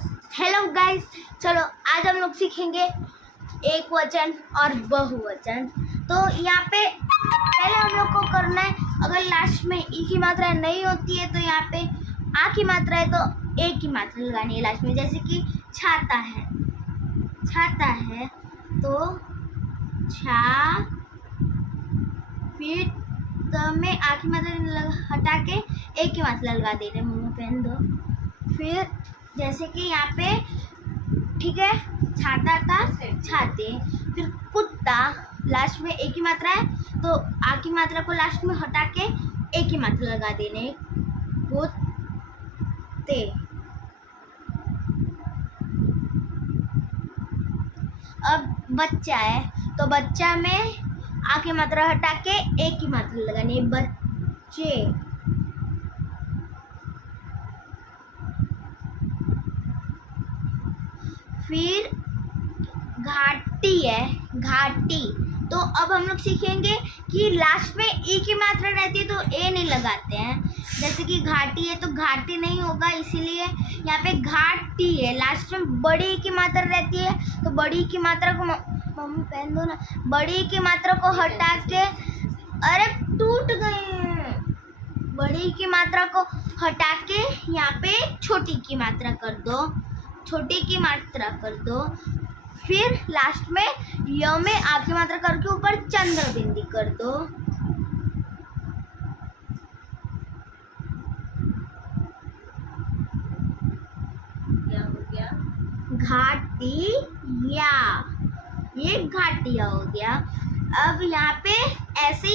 Hello guys, चलो आज हम लोग सीखेंगे एक वचन और बहुवचन। तो यहाँ पे पहले हम लोग को करना है, अगर लास्ट में ई की मात्रा नहीं होती है तो यहाँ पे आ की मात्रा है तो ए की मात्रा लगानी है लास्ट में। जैसे कि छाता है, छाता है तो छा, फिर तो में आ की मात्रा हटा के ए की मात्रा लगा दे रहे, मुँह में पहन दो। फिर जैसे कि यहाँ पे ठीक है, छाता था छाते, फिर कुत्ता लास्ट में एक ही मात्रा है तो आ की मात्रा को लास्ट में हटा के एक ही मात्रा लगा देने, कुत्ते। अब बच्चा है तो बच्चा में आ की मात्रा हटा के एक ही मात्रा लगानी है, बच्चे। फिर घाटी है, घाटी, तो अब हम लोग सीखेंगे कि लास्ट में ई की मात्रा रहती है तो ए नहीं लगाते हैं। जैसे कि घाटी है तो घाटी नहीं होगा, इसीलिए यहाँ पे घाटी है। लास्ट में बड़ी की मात्रा रहती है तो बड़ी की मात्रा को मम्मी पहन दो ना, बड़ी की मात्रा को हटा के, अरे टूट गए, बड़ी की मात्रा को हटा के यहाँ पे छोटी की मात्रा कर दो, छोटी की मात्रा कर दो। फिर लास्ट में य में आ की मात्रा करके ऊपर चंद्र बिंदी कर दो। क्या हो गया? घाटिया, ये घाटिया हो गया। अब यहाँ पे ऐसे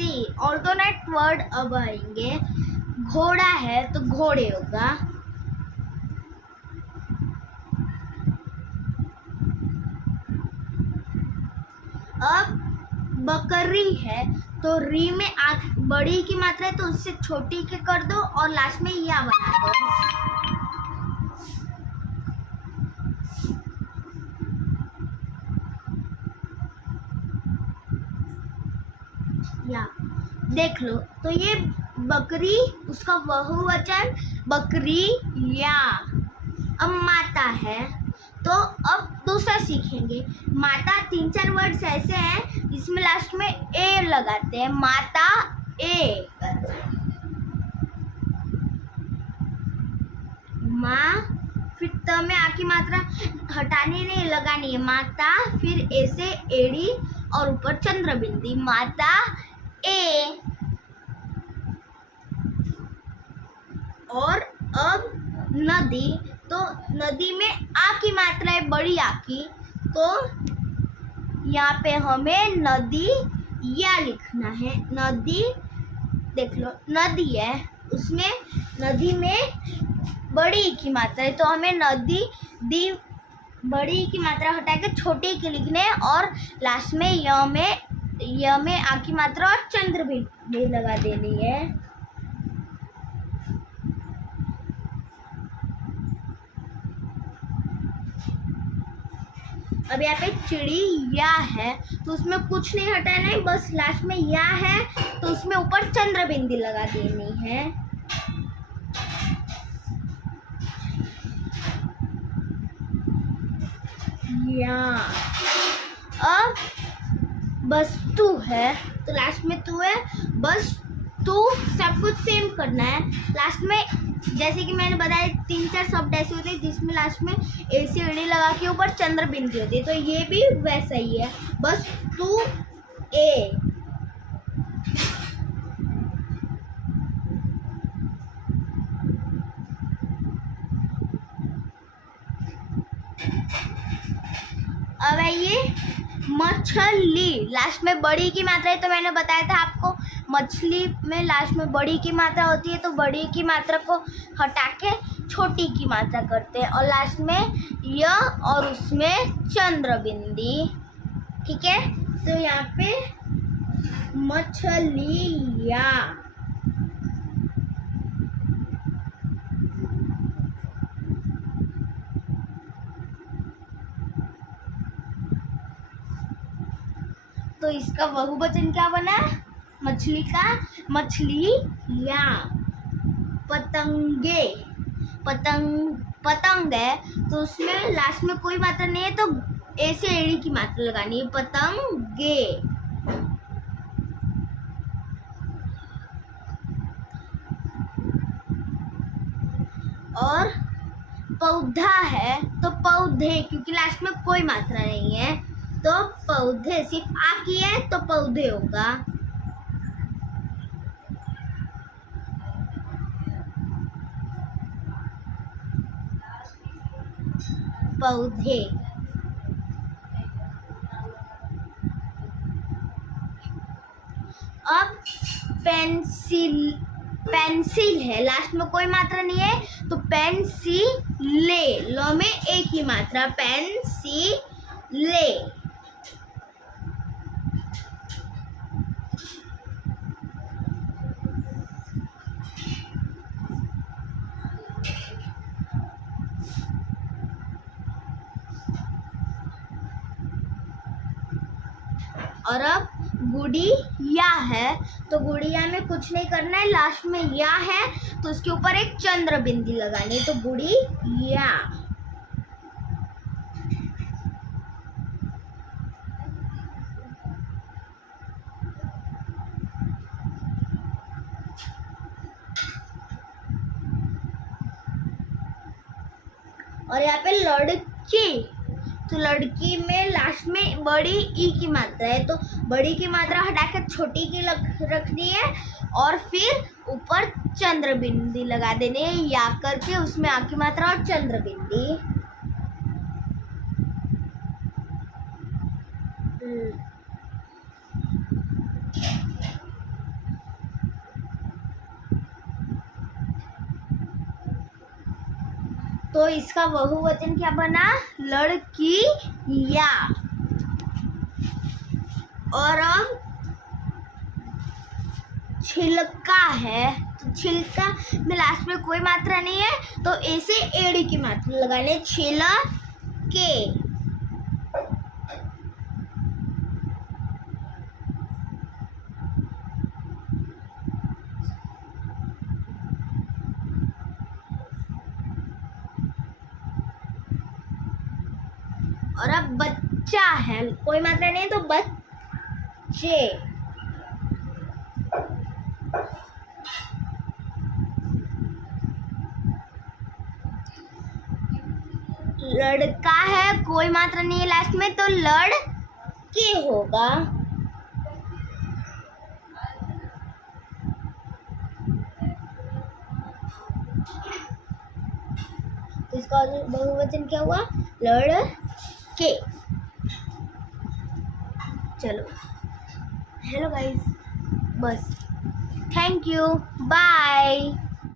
ही ऑल्टरनेट वर्ड अब आएंगे। घोड़ा है तो घोड़े होगा, अब बकरी है तो री में आ बड़ी की मात्रा है तो उससे छोटी के कर दो और लास्ट में या बना दो। या देख लो, तो ये बकरी, उसका बहुवचन बकरी या। अब माता है तो अब दूसरा सीखेंगे। माता 3-4 वर्ड्स ऐसे हैं जिसमें लास्ट में ए लगाते हैं, माता ए, माँ, फिर त में आ की मात्रा हटानी नहीं लगानी है, माता, फिर ए से एड़ी और ऊपर चंद्र बिंदी, माता ए। और अब नदी, तो नदी में आ की मात्रा है बड़ी आ की, तो यहाँ पे हमें नदी या लिखना है। नदी देख लो, नदी है उसमें नदी में बड़ी की मात्रा है तो हमें नदी दी बड़ी की मात्रा हटा के छोटी की लिखने है और लास्ट में य में आ की मात्रा और चंद्र भी लगा देनी है। अब यहाँ पे चिड़िया है तो उसमें कुछ नहीं हटाना है, बस लास्ट में या है तो उसमें ऊपर चंद्र बिंदी लगा देनी है। या अब वस्तु है तो लास्ट में तू है, बस तू, सब कुछ सेम करना है। लास्ट में जैसे कि मैंने बताया 3-4 शब्द ऐसे होते हैं जिसमें लास्ट में ए से एड़ी लगा के ऊपर चंद्र बिंदी होती है, तो ये भी वैसा ही है, बस तू ए। अब है ये मछली, लास्ट में बड़ी की मात्रा है तो मैंने बताया था आपको, मछली में लास्ट में बड़ी की मात्रा होती है तो बड़ी की मात्रा को हटा के छोटी की मात्रा करते हैं और लास्ट में य और उसमें चंद्र बिंदी। ठीक है, तो यहाँ पे मछलिया। तो इसका बहुवचन क्या बना? मछली का मछलियाँ। पतंगे, पतंग पतंग है तो उसमें लास्ट में कोई मात्रा नहीं है तो ए से एड़ी की मात्रा लगानी है, पतंगे। और पौधा है तो पौधे, क्योंकि लास्ट में कोई मात्रा नहीं है तो पौधे, सिर्फ आ की है तो पौधे होगा। पौधे। अब पेंसिल, पेंसिल है, लास्ट में कोई मात्रा नहीं है तो पेंसिले, लो में एक ही मात्रा, पेंसिले। और अब गुड़िया है तो गुड़िया में कुछ नहीं करना है, लास्ट में या है तो उसके ऊपर एक चंद्र बिंदी लगानी है, तो गुड़िया। और यहाँ पे लड़की, तो लड़की में लास्ट में बड़ी ई की मात्रा है तो बड़ी की मात्रा हटाकर छोटी की रखनी है और फिर ऊपर चंद्र बिंदी लगा देनी है, या करके उसमें आ की मात्रा और चंद्र बिंदी। तो इसका बहुवचन क्या बना, लड़किया। और अब छिलका है तो छिलका में लास्ट में कोई मात्रा नहीं है तो ए से एड़ी की मात्रा लगाने, छिलके। और अब बच्चा है, कोई मात्रा नहीं तो बच्चे। लड़का है, कोई मात्रा नहीं है लास्ट में तो लड़के होगा। तो इसका बहुवचन क्या हुआ, लड़के। चलो, हेलो गाइस, बस, थैंक यू, बाय।